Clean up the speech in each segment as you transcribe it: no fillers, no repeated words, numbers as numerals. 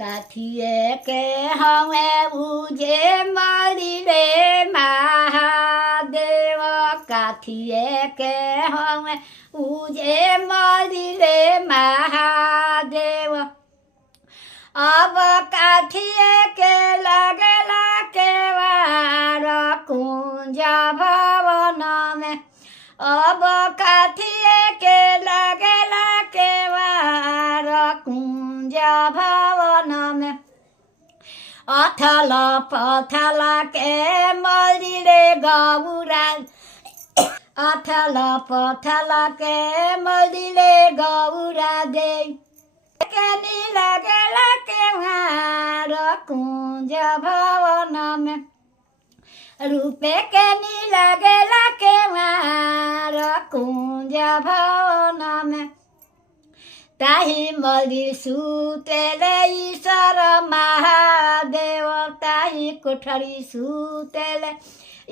काठिए के हमें उजे मरिले महादेव काठिए के हमें उजे मरिले महादेव अब काठिए के लगला के वार कुंज भवन में अब काठिए के लगला के वार कुंज भवन में अथल पथल के मरिले गौरा अथल पथल के मरिले गौरा दे केनी लगला के वार कुंज भवन में रूपे केनी लगला के वार कुंज भवन में ताही मलि सुतेले ईश्वर महादेव ताही कोठरी सुतेले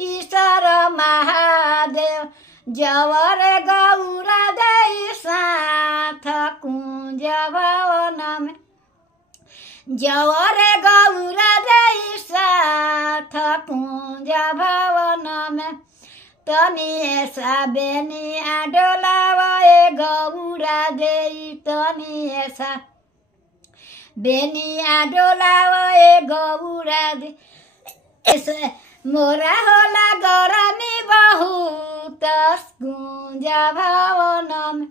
ईश्वर महादेव जवर गौरा दे साथ कुंज भवन में जवर गौरा दे साथ कुंज भवन में तनी ऐसा बेनिया डोलावे गौरा दे तनी ऐसा बेनिया डोलावे गौरा दे ऐसे मोरा होला गरमी बहुत कुंज भवन में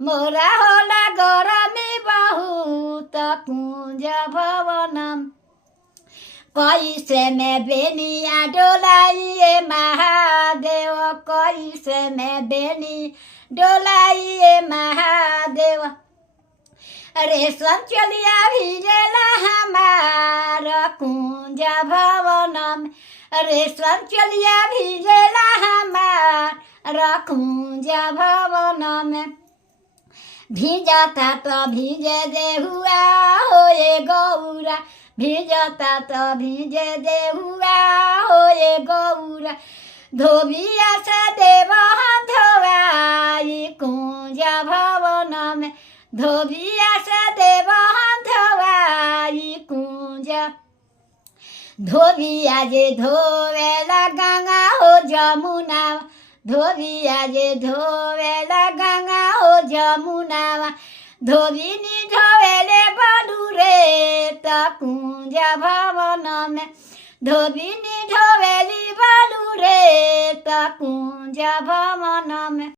मोरा होला गरमी बहुत कुंज भवन में कैसे में बेनिया डोलाइए महादेव कैसे में बेनी डोलाइए महादेव रेशम चलिया भिजेला हमार कुंज भवन में रेशम चलिया भिजेला हमार कुंज भवन में भिजता तो भिजे दे हुआ होए गौरा भिजता तो भिजे दे हुआ होए गौरा धोबिया से देव धोवाई कुंज भवन में धोबिया से देव धोवाई कुंज धोबिया जे धोवेला गंगा हो जमुना धोबिया जे धोवेला गंगा हो जमुना धोबिनी धोवेले बलू रे त कुंज भवन में धोबिनी धोवेली बलू रे त कुंज भवन में।